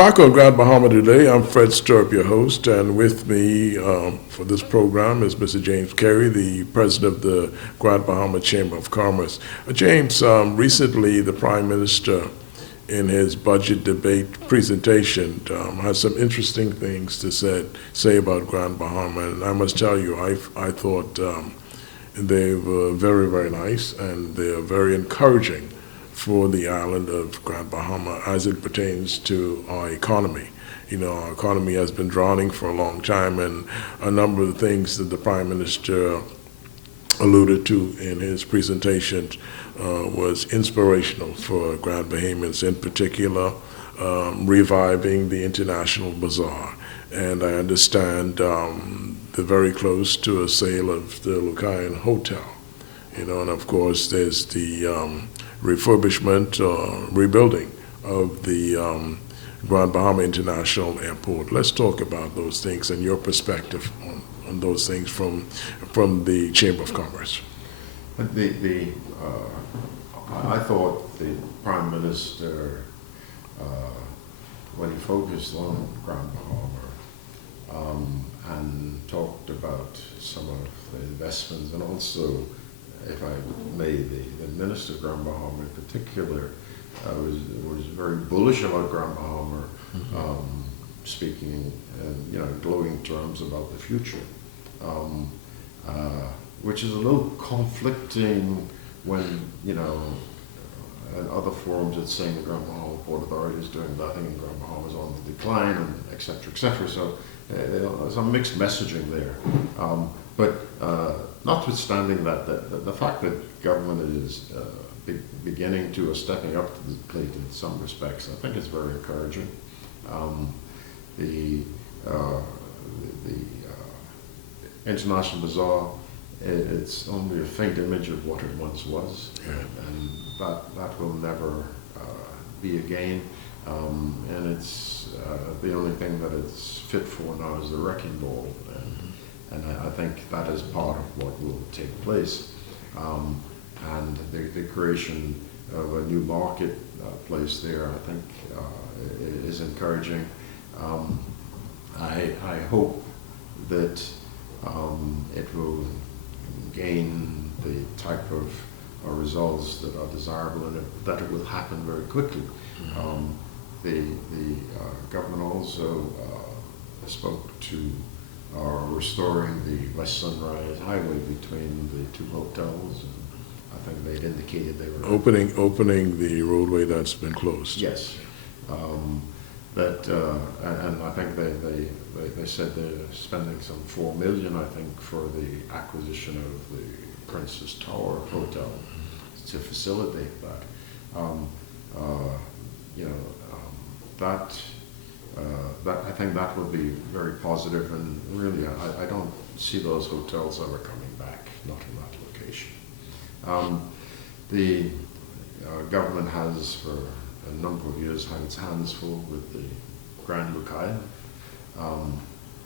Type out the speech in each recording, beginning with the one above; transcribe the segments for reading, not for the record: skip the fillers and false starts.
back on Grand Bahama today. I'm Fred Sturp, your host, and with me for this program is Mr. James Carey, the president of the Grand Bahama Chamber of Commerce. James, recently the Prime Minister, in his budget debate presentation, has some interesting things to say about Grand Bahama, and I must tell you, I thought they were very, very nice, and they're very encouraging for the island of Grand Bahama as it pertains to our economy. You know, our economy has been drowning for a long time, and a number of the things that the Prime Minister alluded to in his presentation was inspirational for Grand Bahamians, in particular, reviving the International Bazaar. And I understand they're very close to a sale of the Lucayan Hotel. You know, and of course there's the refurbishment or rebuilding of the Grand Bahama International Airport. Let's talk about those things and your perspective on those things from the Chamber of Commerce. I thought the Prime Minister, when he focused on Grand Bahama and talked about some of the investments, and also, if I may, the Minister of Grand Bahama in particular was very bullish about Grand Bahama, speaking in glowing terms about the future, which is a little conflicting when in other forums it's saying the Grand Bahama Port Authority is doing nothing and Grand Bahama is on the decline, and et cetera, et cetera. So there's some mixed messaging there. But notwithstanding that, the fact that government is beginning to or stepping up to the plate in some respects, I think is very encouraging. The International Bazaar, it's only a faint image of what it once was, and that will never be again. And it's the only thing that it's fit for now is the wrecking ball. And I think that is part of what will take place. And the creation of a new market place there, I think, is encouraging. I hope that it will gain the type of results that are desirable, and that it will happen very quickly. The government also spoke to restoring the West Sunrise Highway between the two hotels, and I think they'd indicated they were opening the roadway that's been closed. Yes, and I think they said they're spending some $4 million, I think, for the acquisition of the Princess Tower Hotel to facilitate that. That I think that would be very positive, and really I don't see those hotels ever coming back, not in that location. The government has for a number of years had its hands full with the Grand Lucayan,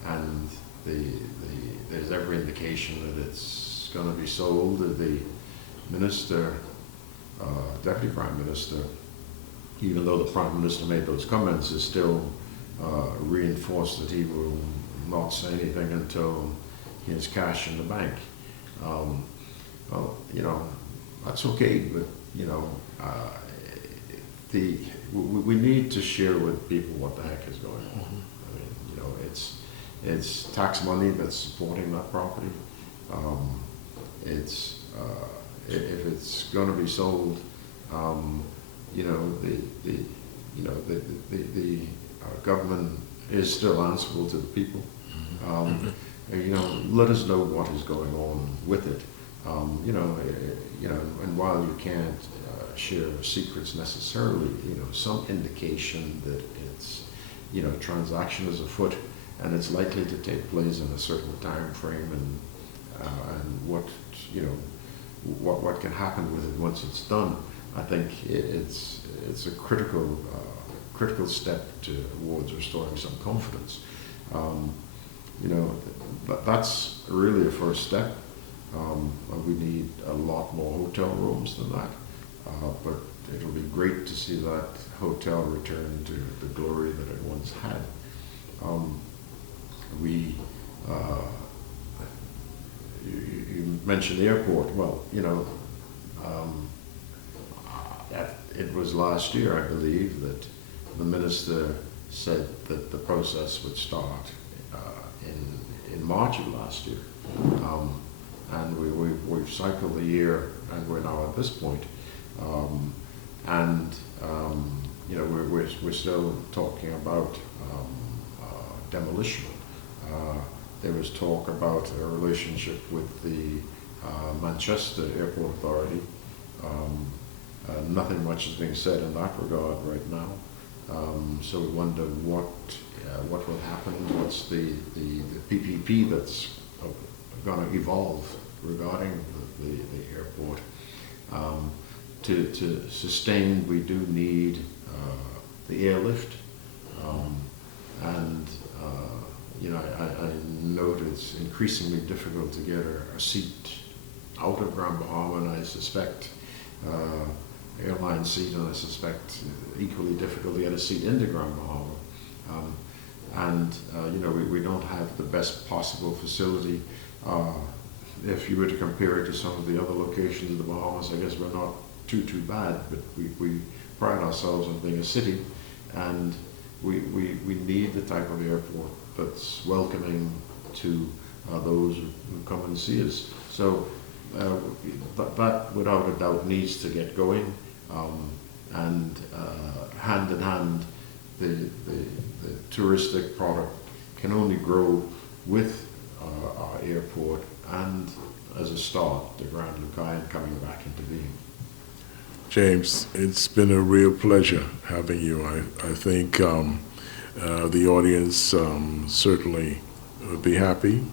and there's every indication that it's going to be sold. The minister, Deputy Prime Minister, even though the Prime Minister made those comments, is still reinforced that he will not say anything until he has cash in the bank. Well, that's okay, but we need to share with people what the heck is going on. I mean, it's tax money that's supporting that property. If it's going to be sold, the government is still answerable to the people. Let us know what is going on with it. And while you can't share secrets necessarily, some indication that it's, transaction is afoot and it's likely to take place in a certain time frame, and what can happen with it once it's done. I think it's a critical step towards restoring some confidence. That's really a first step. We need a lot more hotel rooms than that. But it'll be great to see that hotel return to the glory that it once had. We, you mentioned the airport. Well, it was last year, I believe, that the minister said that the process would start in March of last year. And we've cycled a year, and we're now at this point. We're still talking about demolition. There was talk about a relationship with the Manchester Airport Authority. Nothing much is being said in that regard right now. So we wonder what will happen. What's the PPP that's going to evolve regarding the airport. To sustain, we do need the airlift, I note it's increasingly difficult to get a seat out of Grand Bahama, and I suspect airline seat, and I suspect equally difficult to get a seat into Grand Bahama. We don't have the best possible facility. If you were to compare it to some of the other locations in the Bahamas, I guess we're not too bad, but we pride ourselves on being a city, and we need the type of airport that's welcoming to those who come and see us. So that without a doubt needs to get going, and hand in hand, the touristic product can only grow with our airport, and as a start, the Grand Lucayan coming back into being. James, it's been a real pleasure having you. I think the audience certainly would be happy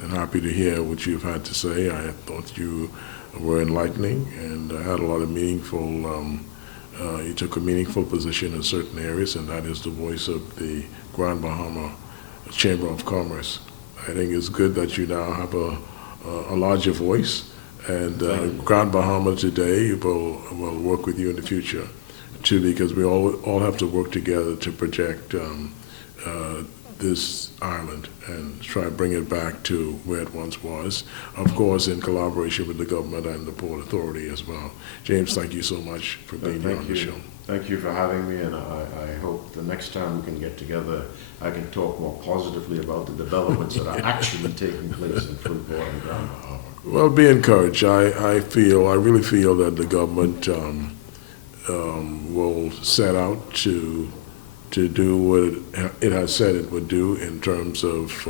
to hear what you've had to say. I thought you were enlightening, and had a lot of meaningful, you took a meaningful position in certain areas, and that is the voice of the Grand Bahama Chamber of Commerce. I think it's good that you now have a larger voice, and Grand Bahama today will work with you in the future too, because we all have to work together to protect this island and try to bring it back to where it once was, of course in collaboration with the government and the Port Authority as well. James, thank you so much for being here on the show. Thank you for having me, and I hope the next time we can get together, I can talk more positively about the developments that are actually taking place in Freeport and Grand Bahama. Well, be encouraged. I really feel that the government will set out to do what it has said it would do in terms of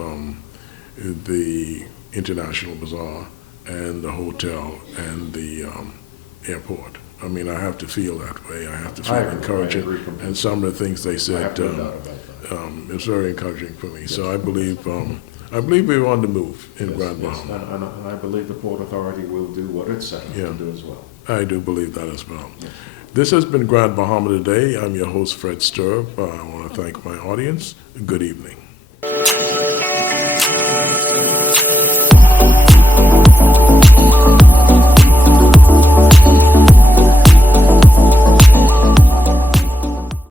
the International Bazaar and the hotel and the airport. I mean, I have to feel that way. I have to feel encouraging. And some of the things they said, it's very encouraging for me. Yes. So I believe we're on the move in Grand Bahama. And I believe the Port Authority will do what it's set out to do as well. I do believe that as well. Yeah. This has been Grand Bahama Today. I'm your host, Fred Sturb. I want to thank my audience. Good evening.